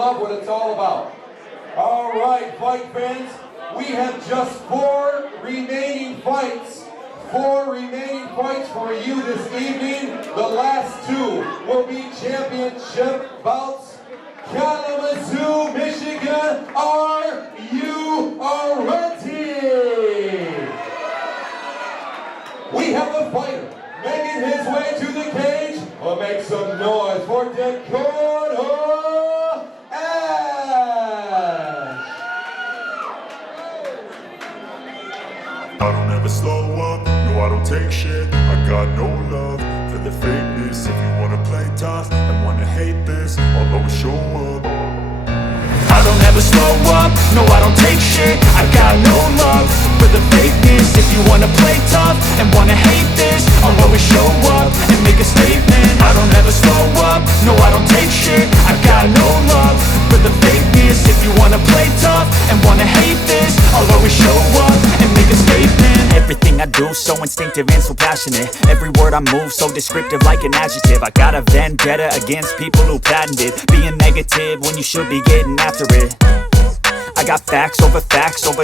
love what it's all about. All right, fight fans, we have just 4 remaining fights. 4 remaining fights for you this evening. The last 2 will be championship bouts. Kalamazoo, Michigan, are you ready? We have a fighter making his way to the cage. We'll make some noise for Dakota Esch. I don't ever slow up, no I don't take shit. I got no love for the fakeness. If you wanna play tough and wanna hate this, I'll always show up. I don't ever slow up, no I don't take shit. I got no love for the fakeness. If you wanna play tough and wanna hate this, I'll always show up and make a statement. I don't ever slow up, no I don't take shit. I got no love for the fakeness. If you wanna play tough and wanna hate this, I'll always show up and make a statement. Everything I do so instinctive and so passionate. Every word I move so descriptive like an adjective. I got a vendetta against people who patented being negative when you should be getting after it. I got facts over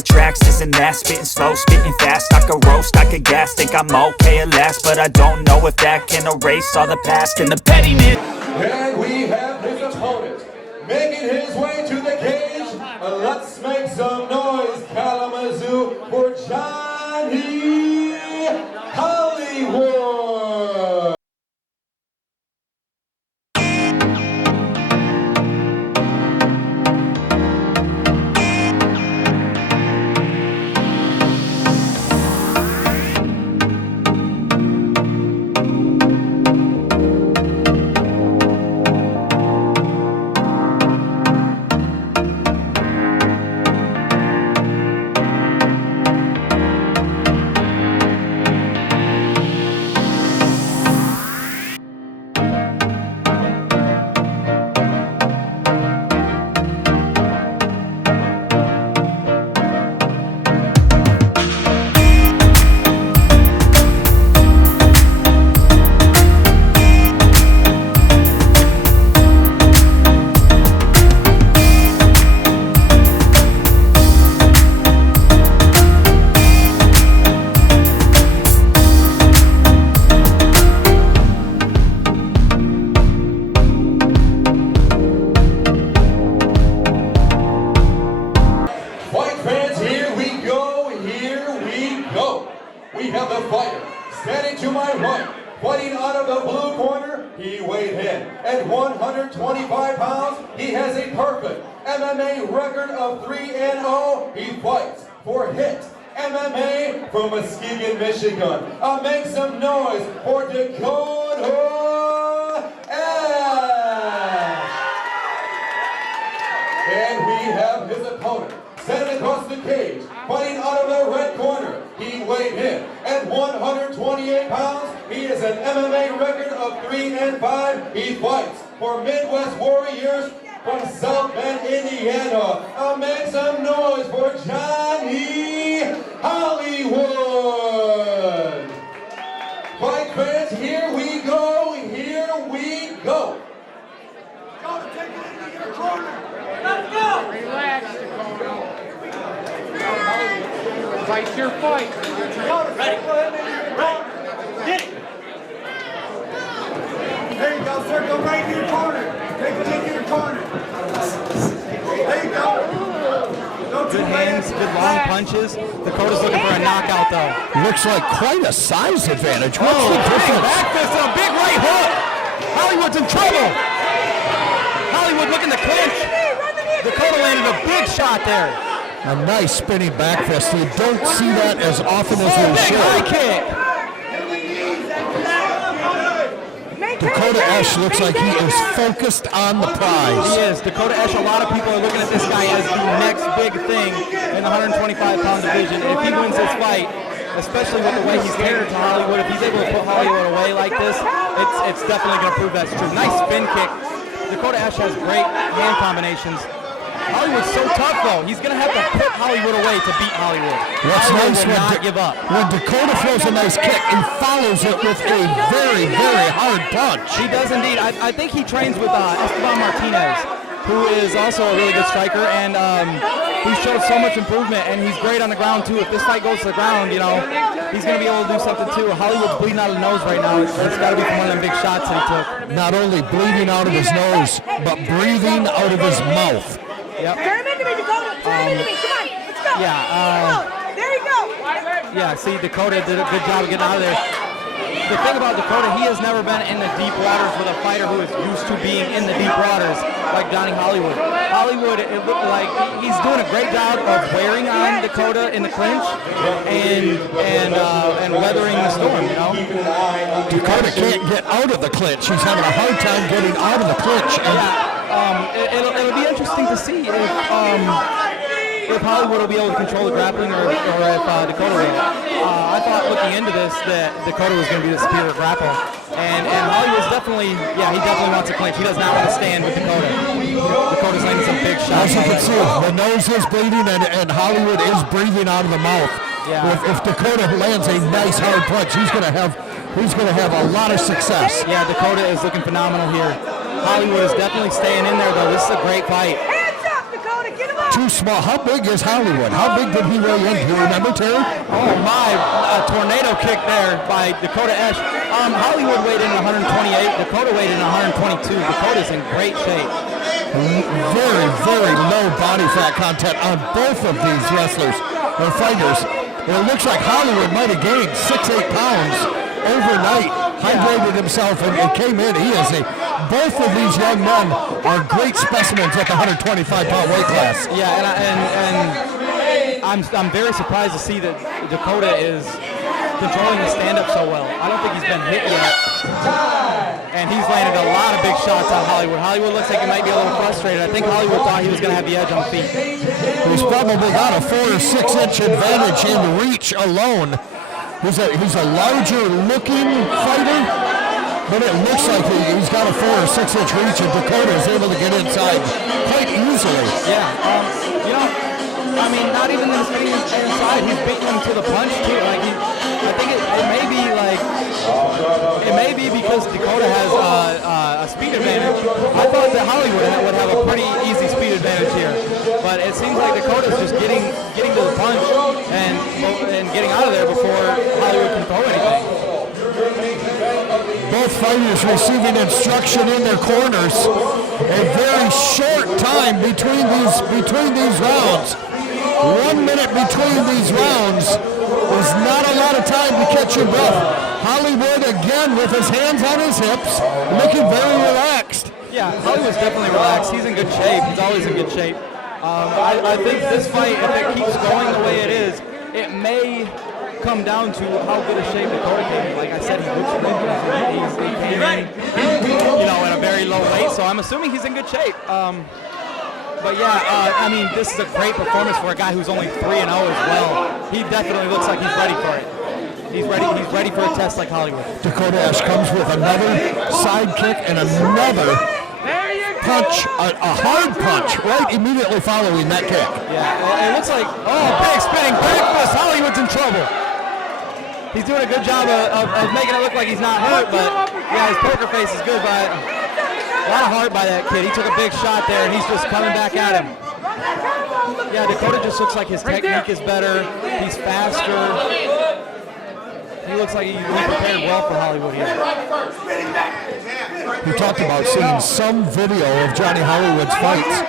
tracks, this and that. Spitting slow, spitting fast. I could roast, I could gas. Think I'm okay at last, but I don't know if that can erase all the past and the pettiness. And we have his opponent making his way to the cage. Let's make some noise, Kalamazoo, for Johnny Hollywood. We have the fighter standing to my right, fighting out of the blue corner. He weighed in at 125 pounds. He has a perfect MMA record of 3-0. He fights for HIT MMA from Muskegon, Michigan. Make some noise for Dakota Esch. And we have his opponent standing across the cage, fighting out of the red corner. He weighed in at 128 pounds. He has an MMA record of 3-5. He fights for Midwest Warriors from South Bend, Indiana. Make some noise for Johnny Hollywood. Fight fans, here we go, here we go. Dakota, take it into your corner. Let's go. Relax, Dakota. Fight your fight. Dakota, ready? Go ahead into your corner. Get it. There you go, sir. Go right in your corner. Take it into your corner. There you go. Good hands, good long punches. Dakota's looking for a knockout, though. Looks like quite a size advantage. What's the difference? Back fist and a big right hook. Hollywood's in trouble. Hollywood looking to clinch. Dakota landed a big shot there. A nice spinning back fist. You don't see that as often as we Big high should. kick. Dakota Esch looks like he is focused on the prize. He is. Dakota Esch, a lot of people are looking at this guy as the next big thing in the 125-pound division. And if he wins this fight, especially with the way he's catered to Hollywood, if he's able to put Hollywood away like this, it's definitely going to prove that's true. Nice spin kick. Dakota Esch has great hand combinations. Hollywood's so tough, though. He's going to have to put Hollywood away to beat Hollywood. What's Hollywood nice will not give up. when Dakota throws a nice kick and follows it with a very, very hard punch. He does indeed. I think he trains with Esteban Martinez. who is also a really good striker, and he showed so much improvement, and he's great on the ground too. If this fight goes to the ground, you know, he's going to be able to do something too. Hollywood's bleeding out of the nose right now. It's got to be from one of them big shots that he took. Not only bleeding out of his nose, but breathing out of his mouth. Yep. Turn him into me, Dakota. Turn him into me. Come on. Let's go. Yeah. There you go. Yeah, see, Dakota did a good job of getting out of there. The thing about Dakota, he has never been in the deep waters with a fighter who is used to being in the deep waters like Johnny Hollywood. Hollywood, it looked like he's doing a great job of wearing on Dakota in the clinch and weathering the storm, you know? Dakota can't get out of the clinch. He's having a hard time getting out of the clinch. It'll be interesting to see if Hollywood will be able to control the grappling or if Dakota will. I thought looking into this that Dakota was going to be the superior grapple. And Hollywood's definitely, he definitely wants to clinch. He does not want to stand with Dakota. Dakota's landing some big shots. As you can see, the nose is bleeding and Hollywood is breathing out of the mouth. Yeah. If Dakota lands a nice hard punch, he's going to have a lot of success. Yeah, Dakota is looking phenomenal here. Hollywood is definitely staying in there though. This is a great fight. Hands up, Dakota. Get him up. Too small. How big is Hollywood? How big did he weigh in? Do you remember, Terry? Oh my, a tornado kick there by Dakota Esch. Hollywood weighed in 128, Dakota weighed in 122. Dakota's in great shape. Very, very low body fat content on both of these wrestlers or fighters. It looks like Hollywood might have gained 6-8 pounds overnight, hydrated himself and came in. Both of these young men are great specimens at the 125-pound weight class. Yeah, and I'm very surprised to see that Dakota is controlling the stand-up so well. I don't think he's been hit yet. And he's landed a lot of big shots on Hollywood. Hollywood looks like he might be a little frustrated. I think Hollywood thought he was going to have the edge on the feet. He's probably got a 4 or 6 inch advantage in reach alone. He's a larger looking fighter, but it looks like he's got a 4 or 6 inch reach, and Dakota is able to get inside quite easily. Yeah, I mean, not even just getting inside, he's beating him to the punch too. Like I think it may be because Dakota has a speed advantage. I thought that Hollywood would have a pretty easy speed advantage here, but it seems like Dakota's just getting to the punch and getting out of there before Hollywood can throw anything. Both fighters receiving instruction in their corners. A very short time between these rounds. 1 minute between these rounds is not a lot of time to catch your breath. Hollywood again with his hands on his hips, looking very relaxed. Yeah, Hollywood's definitely relaxed. He's in good shape. He's always in good shape. I think this fight, if it keeps going the way it is, it may come down to how good a shape Dakota came in. Like I said, he came in, in a very low weight, so I'm assuming he's in good shape. But yeah, I mean, this is a great performance for a guy who's only 3-0 as well. He definitely looks like he's ready for it. He's ready for a test like Hollywood. Dakota Esch comes with another side kick and another punch, a hard punch, right immediately following that kick. Yeah, it looks like, big spinning breakfast. Hollywood's in trouble. He's doing a good job of making it look like he's not hurt, but yeah, his poker face is good, but a lot of heart by that kid. He took a big shot there, and he's just coming back at him. Yeah, Dakota just looks like his technique is better. He's faster. He looks like he prepared well for Hollywood here. We talked about seeing some video of Johnny Hollywood's fights,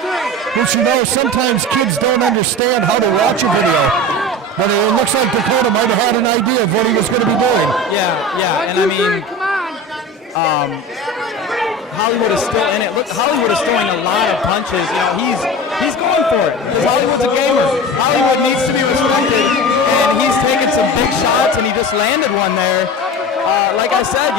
which sometimes kids don't understand how to watch a video. But it looks like Dakota might have had an idea of what he was going to be doing. Yeah, and I mean, Hollywood is still in it. Look, Hollywood is throwing a lot of punches. He's going for it because Hollywood's a gamer. Hollywood needs to be respected, and he's taking some big shots, and he just landed one there. Like I said,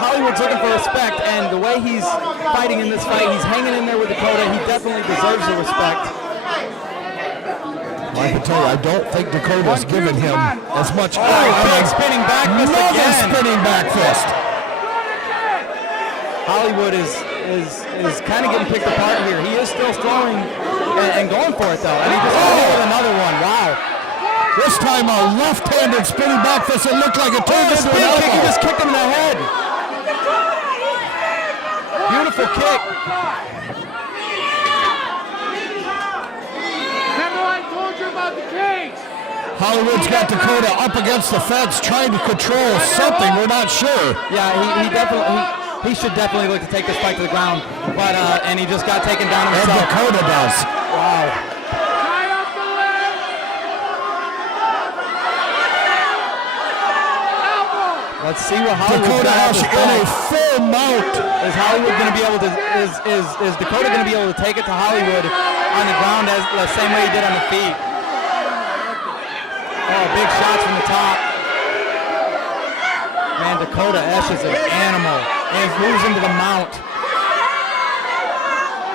Hollywood's looking for respect, and the way he's fighting in this fight, he's hanging in there with Dakota. He definitely deserves the respect. I can tell you, I don't think Dakota's given him as much. Big spinning back fist again. Another spinning back fist. Hollywood is kind of getting picked apart here. He is still throwing and going for it though, and he just hit with another one. Wow. This time a left-handed spinning back fist. It looked like it turned into an elbow. Kick. He just kicked him in the head. Beautiful kick. about the cage. Hollywood's got Dakota up against the fence trying to control something. We're not sure. Yeah, he should definitely look to take this fight to the ground, but and he just got taken down And himself. Dakota does. Wow. Tie up the leg. Elbow. Let's see what Hollywood's Dakota got Esch on his in a back. full mount. Is Hollywood going to be able to? Is Dakota going to be able to take it to Hollywood on the ground as the same way he did on the feet? Oh, big shots from the top. Man, Dakota Esch is an animal and moves into the mount.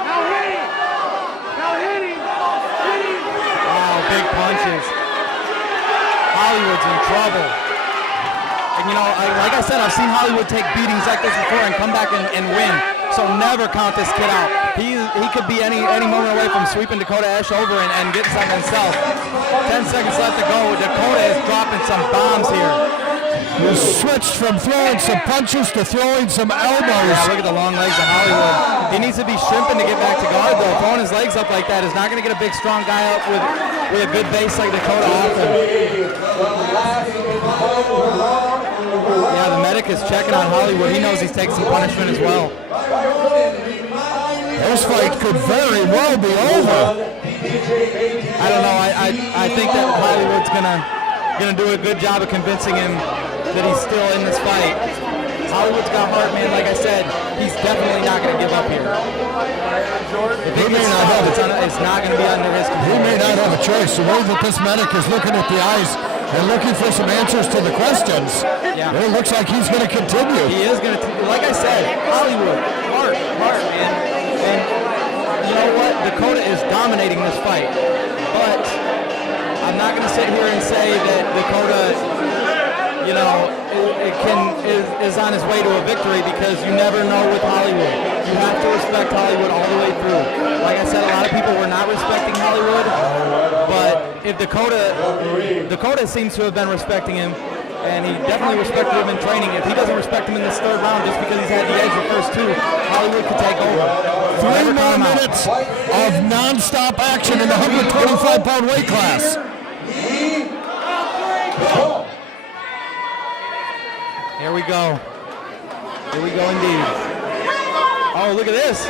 Now hit him. Now hit him. Hit him. Wow, big punches. Hollywood's in trouble. And you know, like I said, I've seen Hollywood take beatings like this before and come back and win. So never count this kid out. He could be any moment away from sweeping Dakota Esch over and getting something himself. 10 seconds left to go. Dakota is dropping some bombs here. He switched from throwing some punches to throwing some elbows. Yeah, look at the long legs of Hollywood. He needs to be shrimping to get back to guard, though. Throwing his legs up like that is not going to get a big, strong guy up with a good base like Dakota often. Yeah, the medic is checking on Hollywood. He knows he's taking some punishment as well. This fight could very well be over. I don't know. I think that Hollywood's gonna do a good job of convincing him that he's still in this fight. Hollywood's got heart, man. Like I said, he's definitely not gonna give up here. If he gets stopped, it's not gonna be under his control. He may not have a choice. The way that this medic is looking at the eyes and looking for some answers to the questions, it looks like he's going to continue. He is going to, like I said, Hollywood, heart, man. And you know what? Dakota is dominating this fight. But I'm not going to sit here and say that Dakota, you know, is on his way to a victory, because you never know with Hollywood. You have to respect Hollywood all the way through. Like I said, a lot of people were not respecting Hollywood, but if Dakota seems to have been respecting him, and he definitely respected him in training. If he doesn't respect him in this third round just because he's had the edge the first two, Hollywood could take over. 3 more minutes of non-stop action in the 125-pound weight class. Here we go. Here we go indeed. Oh, look at this.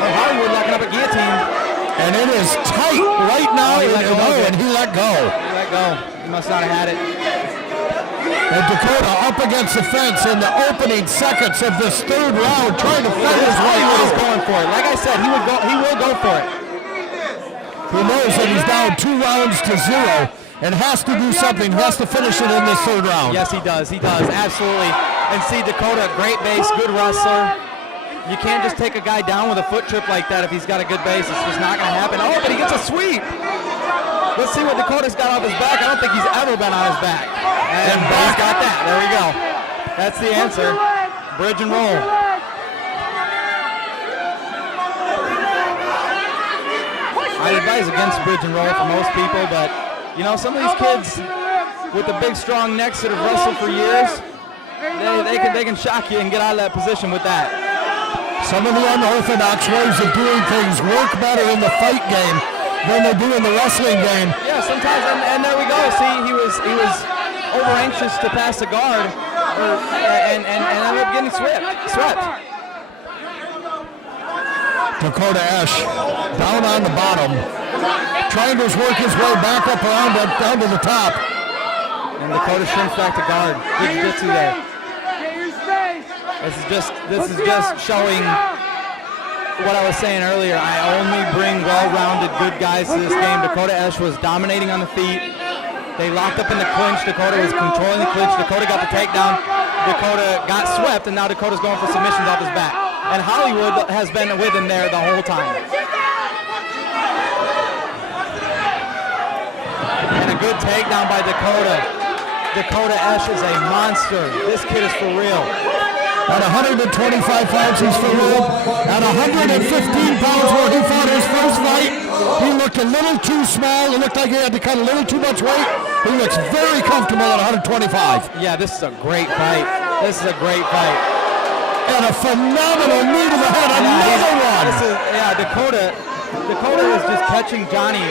Oh, Hollywood locking up a guillotine. And it is tight right now. Oh, he let go of it. And he let go. He let go. He must not have had it. And Dakota up against the fence in the opening seconds of this third round, trying to fight his way Hollywood is out. going for it. Like I said, he will go for it. He knows that he's down 2 rounds to 0 and has to do something. He has to finish it in this third round. Yes, he does. He does. Absolutely. And see, Dakota, great base, good wrestler. You can't just take a guy down with a foot trip like that if he's got a good base. It's just not going to happen. Oh, but he gets a sweep. Let's see what Dakota's got off his back. I don't think he's ever been on his back. And he's got that. There we go. That's the answer. Bridge and roll. I'd advise against bridge and roll for most people, but you know, some of these kids with the big, strong necks that have wrestled for years, they can shock you and get out of that position with that. Some of the unorthodox ways of doing things work better in the fight game than they do in the wrestling game. Yeah, sometimes, and there we go. See, he was over anxious to pass the guard, and ended up getting swept. Dakota Esch down on the bottom, trying to work his way back up around down to the top. And Dakota shrinks back to guard. Good jiu-jitsu there. This is just showing what I was saying earlier. I only bring well-rounded good guys to this game. Dakota Esch was dominating on the feet. They locked up in the clinch. Dakota was controlling the clinch. Dakota got the takedown. Dakota got swept, and now Dakota's going for submissions off his back. And Hollywood has been with him there the whole time. And a good takedown by Dakota. Dakota Esch is a monster. This kid is for real. At 125 pounds, he's for real. At 115 pounds, where he fought his first fight, he looked a little too small. It looked like he had to cut a little too much weight. He looks very comfortable at 125. Yeah, this is a great fight. This is a great fight. And a phenomenal knee to the head, another one. Dakota, Dakota is just catching Johnny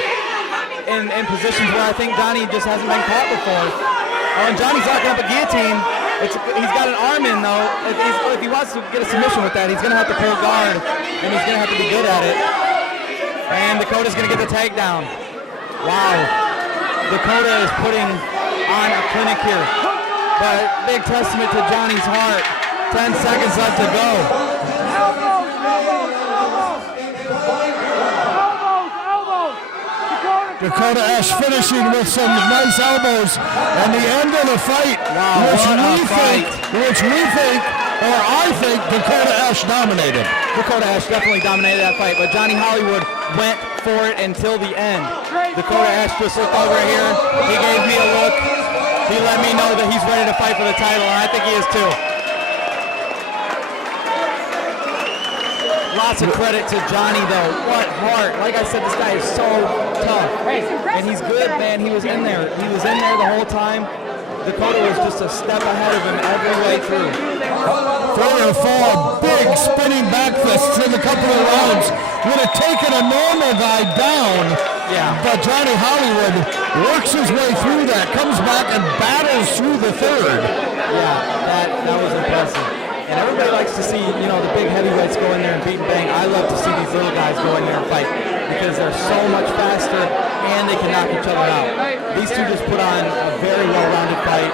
in positions where I think Johnny just hasn't been caught before. Oh, and Johnny's locking up a guillotine. He's got an arm in though. If he wants to get a submission with that, he's going to have to pull guard, and he's going to have to be good at it. And Dakota's going to get the takedown. Wow. Dakota is putting on a clinic here. But big testament to Johnny's heart. 10 seconds left to go. Dakota Esch finishing with some nice elbows, and the end of the fight, Wow, which we think, or I think, Dakota Esch dominated. Dakota Esch definitely dominated that fight, but Johnny Hollywood went for it until the end. Dakota Esch just looked over here. He gave me a look. He let me know that he's ready to fight for the title, and I think he is too. Lots of credit to Johnny though. What heart. Like I said, this guy is so tough. And he's good, man. He was in there. He was in there the whole time. Dakota was just a step ahead of him every way through. Third fall, big spinning back fists in a couple of rounds. Would have taken a normal guy down. Yeah. But Johnny Hollywood works his way through that, comes back and battles through the third. Yeah, that was impressive. And everybody likes to see, the big heavyweights go in there and beat and bang. I love to see these little guys go in there and fight because they're so much faster and they can knock each other out. These two just put on a very well-rounded fight.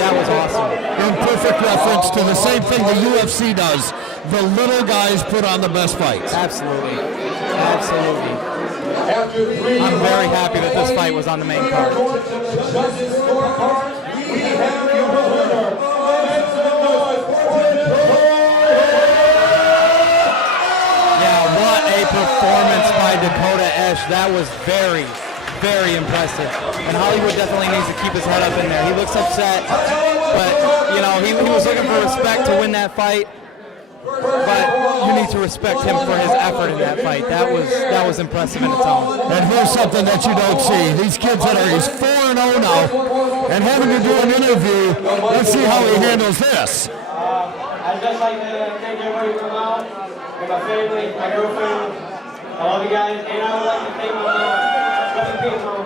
That was awesome. In perfect reference to the same thing the UFC does. The little guys put on the best fights. Absolutely. Absolutely. I'm very happy that this fight was on the main card. Judges scorecard, we have your winner. What a performance by Dakota Esch. That was very, very impressive. And Hollywood definitely needs to keep his head up in there. He looks upset, but he was looking for respect to win that fight. But you need to respect him for his effort in that fight. That was impressive in its own. And here's something that you don't see. These kids he's 4-0 now, and having to do an interview. Let's see how he handles this. I'd just like to thank everybody for coming out, and my family, my girlfriend. I love you guys, and I would like to thank my mom. Rest in peace, Mom.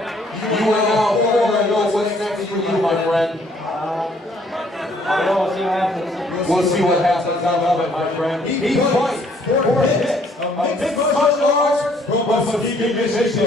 You are now 4-0. What's next for you, my friend? I don't know, we'll see what happens. We'll see what happens. I love it, my friend. He fights for hits of mixed martial arts from Muskegon, Michigan.